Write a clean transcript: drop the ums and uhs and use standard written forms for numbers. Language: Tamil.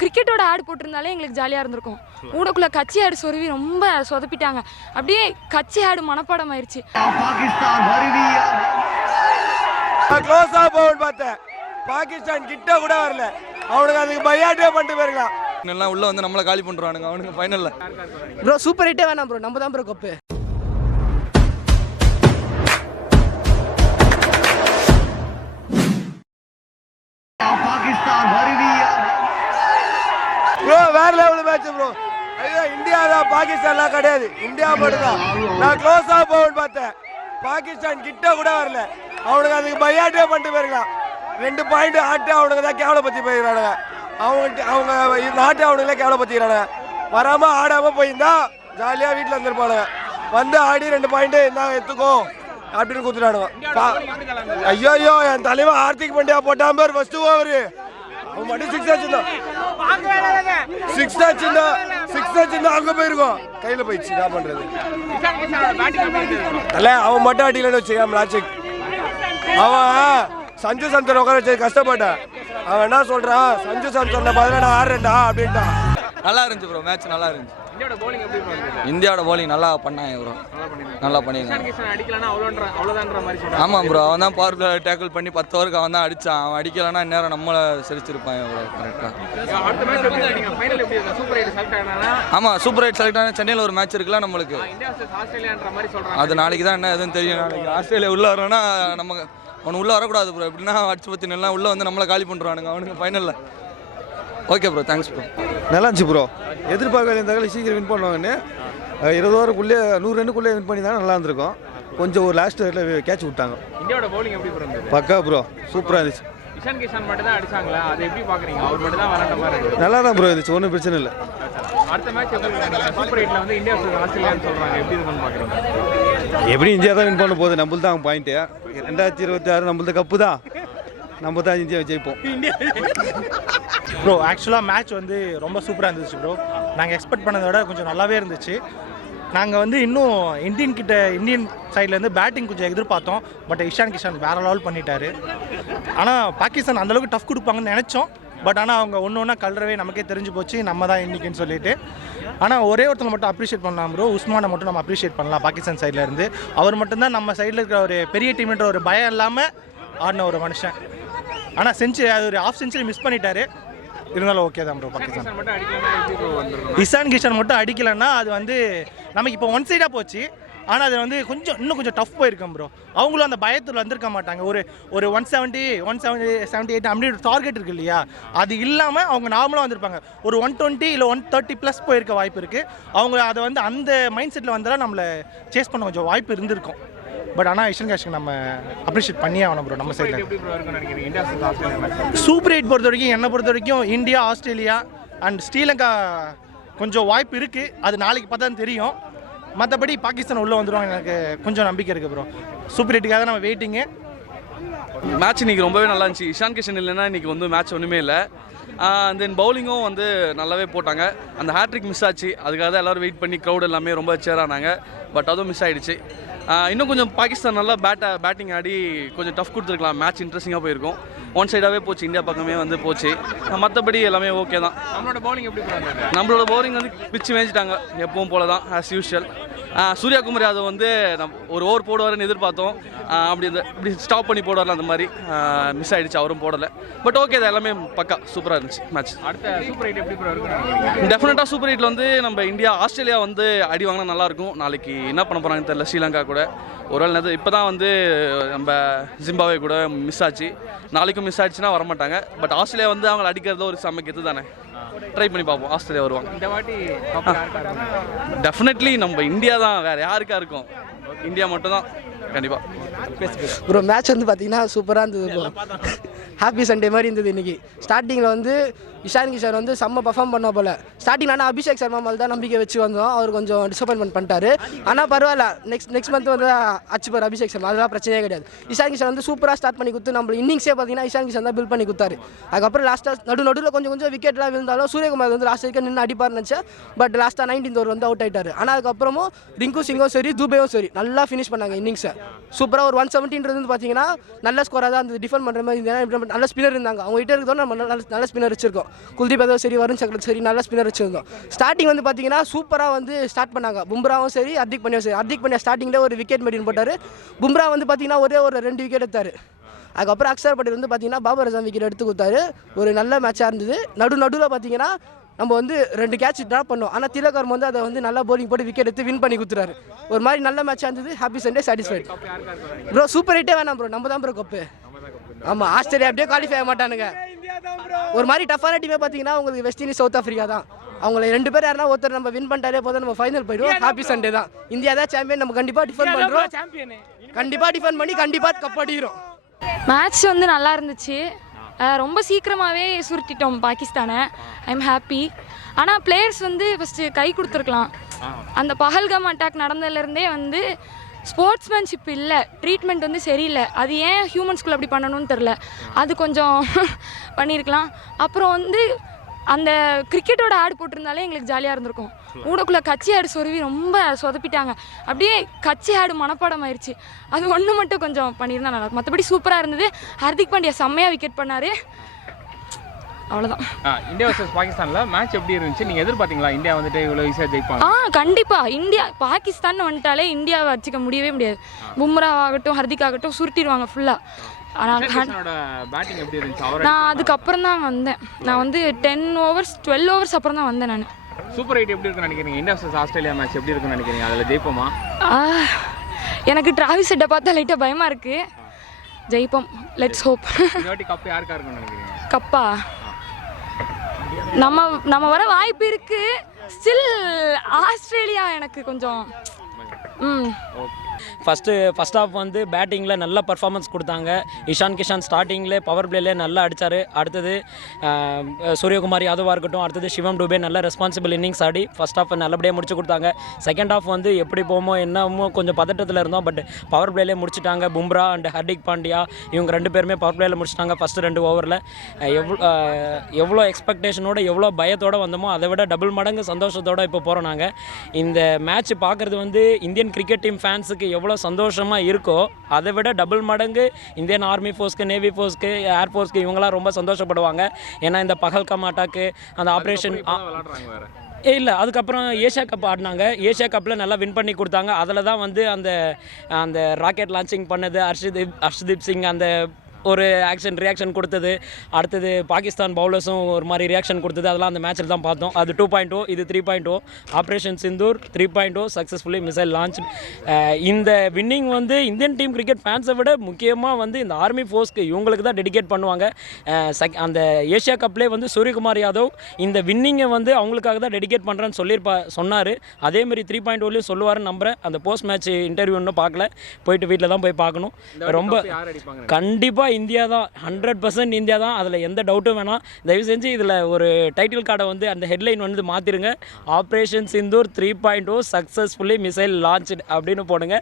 கிரிக்கெட்டோட ஆடு போட்டிருந்தாலே எங்களுக்கு ஜாலியாக இருந்திருக்கும். ஊடக்குள்ளே கட்சி ஆடு சொருவி ரொம்ப சொதப்பிட்டாங்க. அப்படியே கட்சி ஆடு மனப்பாடம் ஆயிடுச்சு. பாகிஸ்தான் கிட்ட கூட வரல, அவனுக்கு அதுக்கு பையாட்டே பண்ணிட்டு போயிருக்கலாம். எல்லாம் உள்ள வந்து நம்மள காலி பண்றானுங்க அவனுக்கு ஃபைனல்ல. ப்ரோ சூப்பர் ஹிட்டே வேணாம் ப்ரோ, நம்ம தான் ப்ரோ கப்பு. ப்ரோ வேற லெவல் மேட்ச் ப்ரோ. ஐயோ இந்தியா தான், பாகிஸ்தான்லாம் கிடையாது, இந்தியா மட்டும் தான். நான் க்ளோஸா போகும்னு பார்த்தேன், பாகிஸ்தான் கிட்ட கூட வரல, அவனுக்கு அதுக்கு பையாட்டே பண்ணிட்டு போயிருக்கலாம். 2 பாயிண்ட் ஆட்டு அவனுக்கு தான் கேவலப்படுத்தி போயிருக்கானுங்க. அவங்க நாட்டு அவனுங்களே கேவலப்படுத்திக்கிறானுங்க. வராம ஆடாம போயிருந்தா ஜாலியா வீட்டில் இருந்திருப்பானுங்க. வந்து ஆடி 2 பாயிண்ட் இருந்தாங்க எடுத்துக்கோ அப்படின்னு கொடுத்துட்டானுங்க. ஐயோ என் தலைவன் ஹார்திக் பாண்டியா போட்டான் பேர் ஃபர்ஸ்ட் ஓவரு. அவன் மட்டும் 6 அடிச்சிருந்தா அங்க போயிருக்கோம், கையில போயிடுச்சு. என்ன பண்றது, அவன் மட்டும் அடிக்கலன்னு வச்சுக்க மேட்ச். அவன் சஞ்சு சந்தர் உட்கார வச்சு கஷ்டப்பட்டான். அவன் என்ன சொல்றான், சஞ்சு சந்தர் பதிலா நான் ஆடுறேன்டா அப்படின்ட்டான். நல்லா இருந்துச்சு ப்ரோ, மேட்ச் நல்லா இருந்துச்சு. இந்தியாவோட போலிங் நல்லா பண்ணாங்க ப்ரோ, நல்லா பண்ணிருக்காங்க. ஆமாம் ப்ரோ, அவன் தான் பவர் டேக்கிள் பண்ணி 10 ஓவருக்கு அவன் தான் அடிச்சான். அவன் அடிக்கலன்னா இந்நேரம் நம்மளை சிரிச்சிருப்பான் ப்ரோ. கரெக்டாக. ஆமாம் சூப்பர் 8 செலக்ட் ஆன. சென்னையில் ஒரு மேட்ச் இருக்குல்ல நம்மளுக்கு, அது நாளைக்கு தான் என்ன எதுன்னு தெரியும். நாளைக்கு ஆஸ்திரேலியா உள்ளே வரணும்னா நம்ம அவனு உள்ளே வரக்கூடாது ப்ரோ. எப்படின்னா அடிச்சு பற்றி எல்லாம் உள்ளே வந்து நம்மளை காலி பண்ணுறானுங்க அவனுக்கு ஃபைனலில். Okay bro, thanks bro. நல்லா இருந்துச்சு ப்ரோ. எதிர்பார்க்காத இருந்தாலும் சீக்கிரம் வின் பண்ணுவாங்கன்னு 20 ஓவருக்குள்ளே 100 ரன்னுக்குள்ளே வின் பண்ணி தான் நல்லா இருந்திருக்கும். கொஞ்சம் ஒரு லாஸ்ட் கேட்ச் விட்டாங்க. இந்தியாவோட பவுலிங் எப்படி இருந்தது? பக்கா ப்ரோ, சூப்பராக இருந்துச்சு. இஷான் கிஷான் மட்டும் தான் அடிச்சாங்களா, அது எப்படி பார்க்குறீங்க? அவர் மட்டும் தான் விளையாண்ட மாதிரி இருக்கு. நல்லா தான் ப்ரோ இருந்துச்சு, ஒன்றும் பிரச்சனை இல்லை. அடுத்த மேட்ச் சூப்பர் 8ல வந்து இந்தியா ஆஸ்திரேலியான்னு சொல்கிறாங்க, எப்படி இருக்குன்னு பார்க்குறீங்க? எப்படி இந்தியா தான் வின் பண்ண போகுது, நம்மள தான் பாயிண்ட்டு. 2026 நம்மளது கப்பு தான், நம்ம தான் இந்தியா ஜெயிப்போம். ப்ரோ ஆக்சுவலாக மேட்ச் வந்து ரொம்ப சூப்பராக இருந்துச்சு ப்ரோ. நாங்கள் எக்ஸ்பெக்ட் பண்ணதை விட கொஞ்சம் நல்லாவே இருந்துச்சு. நாங்கள் வந்து இன்னும் இந்தியன் சைட்லேருந்து பேட்டிங் கொஞ்சம் எதிர்பார்த்தோம். பட் இஷான் கிஷான் வேறு லெவல் பண்ணிட்டாரு. ஆனால் பாகிஸ்தான் அந்தளவுக்கு டஃப் கொடுப்பாங்கன்னு நினச்சோம். பட் ஆனால் அவங்க ஒன்று ஒன்றா கலரவே நமக்கே தெரிஞ்சு போச்சு, நம்ம தான் இன்றைக்கின்னு சொல்லிட்டு. ஆனால் ஒரே ஒருத்தர் மட்டும் அப்ரிஷியேட் பண்ணலாம் ப்ரோ, உஸ்மானை மட்டும் நம்ம அப்ரிஷியேட் பண்ணலாம். பாகிஸ்தான் சைட்லேருந்து அவர் மட்டும்தான் நம்ம சைடில் இருக்கிற ஒரு பெரிய டீம்ன்ற ஒரு பயம் இல்லாமல் ஆடின ஒரு மனுஷன். ஆனால் அது ஒரு ஹாஃப் செஞ்சுரி மிஸ் பண்ணிட்டாரு. இருந்தாலும் ஓகே தான் ப்ரோ. பாகிஸ்தான் இஷான் கிஷான் மட்டும் அடிக்கலைன்னா அது வந்து நமக்கு இப்போ ஒன் சைடாக போச்சு. ஆனால் அது வந்து இன்னும் கொஞ்சம் டஃப் போயிருக்கோம் ப்ரோ. அவங்களும் அந்த பயத்தில் வந்திருக்க மாட்டாங்க. ஒரு 178 அப்படி ஒரு டார்கெட் இருக்குது இல்லையா, அது இல்லாமல் அவங்க நார்மலாக வந்திருப்பாங்க. ஒரு 120 இல்லை 130+ போயிருக்க வாய்ப்பு இருக்குது. அவங்க அதை வந்து அந்த மைண்ட் செட்டில் வந்தால் நம்மளை சேஸ் பண்ண கொஞ்சம் வாய்ப்பு இருந்திருக்கும். பட் ஆனால் இஷான் கிஷான் நம்ம அப்ரிஷியேட் பண்ணியே ஆகணும் ப்ரோ. நம்ம சைடில் சூப்பர் 8 பொறுத்த வரைக்கும், என்னை பொறுத்த வரைக்கும் இந்தியா, ஆஸ்திரேலியா அண்ட் ஸ்ரீலங்கா கொஞ்சம் வாய்ப்பு இருக்குது. அது நாளைக்கு பார்த்தா தெரியும். மற்றபடி பாகிஸ்தான் உள்ளே வந்துடுவாங்க, எனக்கு கொஞ்சம் நம்பிக்கை இருக்குது ப்ரோ. சூப்பர் 8க்காக தான் நம்ம வெயிட்டிங்கு. மேட்ச் இன்றைக்கி ரொம்பவே நல்லா இருந்துச்சு. இஷான் கிஷன் இல்லைன்னா இன்றைக்கி வந்து மேட்ச் ஒன்றுமே இல்லை. தென் பவுலிங்கும் வந்து நல்லாவே போட்டாங்க. அந்த ஹேட்ரிக் மிஸ் ஆச்சு, அதுக்காக தான் எல்லோரும் வெயிட் பண்ணி க்ரௌட் எல்லாமே ரொம்ப சேரானாங்க. பட் அதுவும் மிஸ் ஆகிடுச்சு. இன்னும் கொஞ்சம் பாகிஸ்தான் நல்லா பேட்டிங் ஆடி கொஞ்சம் டஃப் கொடுத்துருக்கலாம். மேட்ச் இன்ட்ரெஸ்டிங்காக போயிருக்கும். ஒன் சைடாகவே போச்சு, இந்தியா பக்கமே வந்து போச்சு. மற்றபடி எல்லாமே ஓகே தான். நம்மளோட பவுலிங் வந்து பிச்சு மேய்ச்சிட்டாங்க எப்பவும் போல தான், ஆஸ் யூஷுவல். சூர்யாகுமார் யாதவ் வந்து ஒரு ஓவர் போடுவார்னு எதிர்பார்த்தோம். இப்படி ஸ்டாப் பண்ணி போடுவார்ல, அந்த மாதிரி மிஸ் ஆகிடுச்சு, அவரும் போடலை. பட் ஓகே தான், எல்லாமே பக்கா சூப்பராக இருந்துச்சு மேட்ச். டெஃபினட்டாக சூப்பர் 8ல வந்து நம்ம இந்தியா ஆஸ்திரேலியா வந்து அடி வாங்கினா நல்லாயிருக்கும். நாளைக்கு என்ன பண்ண போகிறாங்கன்னு தெரியல. ஸ்ரீலங்கா கூட ஒரு வேளை இப்போ தான் வந்து நம்ம ஜிம்பாவே கூட மிஸ் ஆச்சு. நாளைக்கும் மிஸ் ஆயிடுச்சுன்னா வரமாட்டாங்க. பட் ஆஸ்திரேலியா வந்து அவங்களை அடிக்கிறது ஒரு சமைக்கிறது தானே. ட்ரை பண்ணி பார்ப்போம், ஆஸ்திரேலியா வருவாங்க இந்த வாட்டி. டெஃபினெட்லி நம்ம இந்தியா தான், வேறு யாருக்கா இருக்கும், இந்தியா மட்டும்தான் கண்டிப்பாக. ப்ரோ மேட்ச் வந்து பார்த்தீங்கன்னா சூப்பராக இருந்தது ப்ரோ. ஹாப்பி சண்டே மாதிரி இருந்தது இன்றைக்கி. ஸ்டார்டிங்கில் வந்து இஷான் கிஷான் வந்து செம்ம பர்ஃபார்ம் பண்ண போல். ஸ்டார்டிங் ஆனால் அபிஷேக் சர்மா மேலே தான் நம்பிக்கை வச்சு வந்தோம். அவர் கொஞ்சம் டிசப்பாயின்மெண்ட் பண்ணிட்டாரு. ஆனால் பரவாயில்ல, நெக்ஸ்ட் மந்த் வந்து அச்சு பார் அபிஷேக் சர்மா, அதெல்லாம் பிரச்சனையே கிடையாது. இஷான் கிஷான் வந்து சூப்பராக ஸ்டார்ட் பண்ணி கொடுத்து நம்ம இன்னிங்ஸே பார்த்தீங்கன்னா இஷான் கிஷான் தான் பில்ட் பண்ணி கொடுத்தாரு. அதுக்கப்புறம் லாஸ்ட்டாக நடுவில் கொஞ்சம் விக்கெட்லாம் விழுந்தாலும் சூரியகுமார் வந்து லாஸ்ட் வரைக்கும் நின்று அடிப்பார்னு நினச்சேன். பட் லாஸ்ட்டாக 19th ஓவர் வந்து அவுட் ஆகிட்டார். ஆனால் அதுக்கப்புறமும் ரிங்கு சிங்கும் சரி, துபேவும் சரி நல்லா ஃபினிஷ் பண்ணாங்க இன்னிங்ஸை. சூப்பராக ஒரு 170 வந்து பார்த்தீங்கன்னா நல்ல ஸ்கோராக தான் அந்த டிஃபெண்ட் பண்ணுற மாதிரி இருந்தாங்க. நல்ல ஸ்பின்னர் இருந்தாங்க, அவங்க கிட்டே இருக்கிறதோட நம்ம நல்ல ஸ்பின்னர் வச்சிருக்கோம். குல்தீப் யாதவ் சரி, வருண் சக்கரவர்த்தி சரி, நல்ல ஸ்பின்னர் வச்சுருந்தோம். ஸ்டார்டிங் வந்து பார்த்தீங்கன்னா சூப்பராக வந்து ஸ்டார்ட் பண்ணாங்க. பும்ராவும் சரி, ஹர்திக் பாண்டியாவும் சரி. ஹர்திக் பாண்டியா ஸ்டார்டிங்கில் ஒரு விக்கெட் மெடின் போட்டார். பும்ரா வந்து பார்த்தீங்கன்னா ஒரே ஒரு 2 விக்கெட் எடுத்தார். அதுக்கப்புறம் அக்ஷர் பட்டேல் வந்து பார்த்தீங்கன்னா பாபர் அசாம் விக்கெட் எடுத்து கொடுத்தாரு. ஒரு நல்ல மேட்சாக இருந்தது. நடுவில் பார்த்தீங்கன்னா நம்ம வந்து 2 கேட்ச் ட்ராப் பண்ணோம். ஆனால் திலக் வர்மா வந்து அதை வந்து நல்லா போலிங் போட்டு விக்கெட் எடுத்து வின் பண்ணி கொடுத்துறாரு. ஒரு மாதிரி நல்ல மேட்சாக இருந்தது. Happy Sunday, satisfied bro. Super ஹிட்டே வேணாம் ப்ரோ, நம்ம தான் ப்ரோ கப்பு. ஆமாம், ஆஸ்திரேலியா அப்படியே குவாலிஃபை ஆக மாட்டானுங்க. ஒரு மாதிரி டஃப்பான டீமே பார்த்தீங்கன்னா உங்களுக்கு வெஸ்ட் இண்டீஸ், சவுத் ஆஃப்ரிக்கா தான். அவங்கள 2 பேர் யாருன்னா ஒருத்தர் நம்ம வின் பண்ணிட்டாலே போதும், நம்ம ஃபைனல் போயிடுவோம். ஹாப்பி சண்டே தான். இந்தியா தான் சாம்பியன். நம்ம கண்டிப்பாக டிஃபெண்ட் பண்ணுறோம். கண்டிப்பாக டிஃபெண்ட் பண்ணி கண்டிப்பாக கப் அடிக்கிறோம். மேட்ச் வந்து நல்லா இருந்துச்சு. ரொம்ப சீக்கிரமாகவே சுருட்டிட்டோம் பாகிஸ்தானை. I am happy. ஆனால் பிளேயர்ஸ் வந்து ஃபஸ்ட்டு கை கொடுத்துருக்கலாம். அந்த பஹல்காம் அட்டாக் நடந்ததுலேருந்தே வந்து ஸ்போர்ட்ஸ்மேன்ஷிப் இல்லை, ட்ரீட்மெண்ட் வந்து சரியில்லை. அது ஏன் ஹியூமன்ஸ்குள்ளே அப்படி பண்ணணும்னு தெரில. அது கொஞ்சம் பண்ணியிருக்கலாம். அப்புறம் வந்து அந்த கிரிக்கெட்டோட ஆடு போட்டிருந்தாலே எங்களுக்கு ஜாலியாக இருந்திருக்கும். ஊடக்குள்ளே கட்சி ஆடு சொருவி ரொம்ப சொதப்பிட்டாங்க. அப்படியே கட்சி ஆடு மனப்பாடம் ஆயிடுச்சு. அது ஒன்று மட்டும் கொஞ்சம் பண்ணியிருந்தா நல்லா இருக்கும். மற்றபடி சூப்பராக இருந்தது. ஹர்திக் பாண்டியா செம்மையாக விக்கெட் பண்ணார். அவ்வளோதான். இந்தியா வர்சஸ் பாகிஸ்தானில் மேட்ச் எப்படி இருந்துச்சு? நீங்கள் எதிர்பார்த்தீங்களா இந்தியா வந்துட்டு இவ்வளோ ஈஸியாக ஜெயிப்பாங்க? கண்டிப்பாக. இந்தியா பாகிஸ்தான் வந்துட்டாலே இந்தியாவை வச்சுக்க முடியவே முடியாது. பும்ரா ஆகட்டும், ஹர்திக் ஆகட்டும் சுருட்டிடுவாங்க ஃபுல்லாக. பேட்டிங் எப்படி இருந்துச்சு? நான் அதுக்கப்புறம் தான் வந்தேன். நான் வந்து 10 ஓவர்ஸ் 12 ஓவர்ஸ் அப்புறம் தான் வந்தேன் நான். சூப்பர் 8 எப்படி இருக்குன்னு நினைக்கிறீங்க? இந்தியா வர்சஸ் ஆஸ்திரேலியா மேட்ச் எப்படி இருக்குன்னு நினைக்கிறீங்க? அதில் ஜெயிப்போமா? எனக்கு டிராவிஸ் ஹெட்டை பார்த்தா லைட்டாக பயமாக இருக்குது. ஜெயிப்போம், லெட்ஸ் ஹோப். இந்த வாட்டி கப் யாருக்கா இருக்குன்னு நினைக்கிறீங்க? கப்பா நம்ம வர வாய்ப்பு இருக்குது. ஸ்டில் ஆஸ்திரேலியா எனக்கு கொஞ்சம் ஃபஸ்ட் ஹாஃப் வந்து பேட்டிங்கில் நல்ல பர்ஃபார்மன்ஸ் கொடுத்தாங்க. இஷான் கிஷான் ஸ்டார்டிங்கில் பவர் பிளேலே நல்லா அடித்தார். அடுத்தது சூரியகுமார் யாதவாக இருக்கட்டும், அடுத்தது சிவம் டுபே நல்ல ரெஸ்பான்சிபிள் இன்னிங்ஸ் ஆடி ஃபஸ்ட் ஹாஃப் நல்லபடியாக முடிச்சு கொடுத்தாங்க. செகண்ட் ஹாஃப் வந்து எப்படி போமோ என்னமோ கொஞ்சம் பதட்டத்தில் இருந்தோம். பட் பவர் பிளேலே முடிச்சிட்டாங்க. பும்ரா அண்ட் ஹர்திக் பாண்டியா இவங்க 2 பேருமே பவர் பிளேயில் முடிச்சிட்டாங்க. ஃபஸ்ட்டு 2 ஓவரில் எவ்வளோ எக்ஸ்பெக்டேஷனோட எவ்வளோ பயத்தோடு வந்தோமோ அதை விட டபுள் மடங்கு சந்தோஷத்தோடு இப்போ போகிறோம். நாங்கள் இந்த மேட்ச் பார்க்குறது வந்து இந்தியன் கிரிக்கெட் டீம் ஃபேன்ஸுக்கு எவ்வளோ சந்தோஷமாக இருக்கோ அதை விட டபுள் மடங்கு இந்தியன் ஆர்மி ஃபோர்ஸ்க்கு, நேவி ஃபோர்ஸ்க்கு, ஏர்ஃபோர்ஸ்க்கு இவங்களாம் ரொம்ப சந்தோஷப்படுவாங்க. ஏன்னா இந்த பஹல்காம் அட்டாக்கு அந்த ஆப்ரேஷன் இல்லை, அதுக்கப்புறம் ஏஷியா கப் ஆடினாங்க. ஏஷியா கப்பில் நல்லா வின் பண்ணி கொடுத்தாங்க. அதில் தான் வந்து அந்த ராக்கெட் லான்ச்சிங் பண்ணது ஹர்ஷ்தீப் சிங் அந்த ஒரு ரியாக்ஷன் கொடுத்தது. அடுத்தது பாகிஸ்தான் பவுலர்ஸும் ஒரு மாதிரி ரியாக்ஷன் கொடுத்தது. அதெல்லாம் அந்த மேட்ச்சில் தான் பார்த்தோம். அது 2.0, இது 3.0. Operation Sindoor 3.0 successfully missile launch. இந்த வின்னிங் வந்து இந்தியன் டீம் கிரிக்கெட் ஃபேன்ஸை விட முக்கியமாக வந்து இந்த ஆர்மி ஃபோர்ஸ்க்கு இவங்களுக்கு தான் டெடிகேட் பண்ணுவாங்க. அந்த ஏஷியா கப்லேயே வந்து சூரியகுமார் யாதவ் இந்த வின்னிங்கை வந்து அவங்களுக்காக தான் டெடிகேட் பண்ணுறேன்னு சொன்னார். அதேமாதிரி 3.0லையும் சொல்லுவாருன்னு நம்புகிறேன். அந்த போஸ்ட் மேட்ச் இன்டர்வியூ இன்னும் பார்க்கல, போயிட்டு வீட்டில் தான் போய் பார்க்கணும். ரொம்ப கண்டிப்பாக இந்தியா தான், 100% இந்தியா தான். அதில் எந்த டவுட்டும் வேணாம். தயவு செஞ்சு இதில் ஒரு டைட்டில் கார்டை வந்து அந்த ஹெட்லைன் வந்து மாற்றிருங்க. Operation Sindoor 3.0 successfully missile launched அப்படின்னு போடுங்க.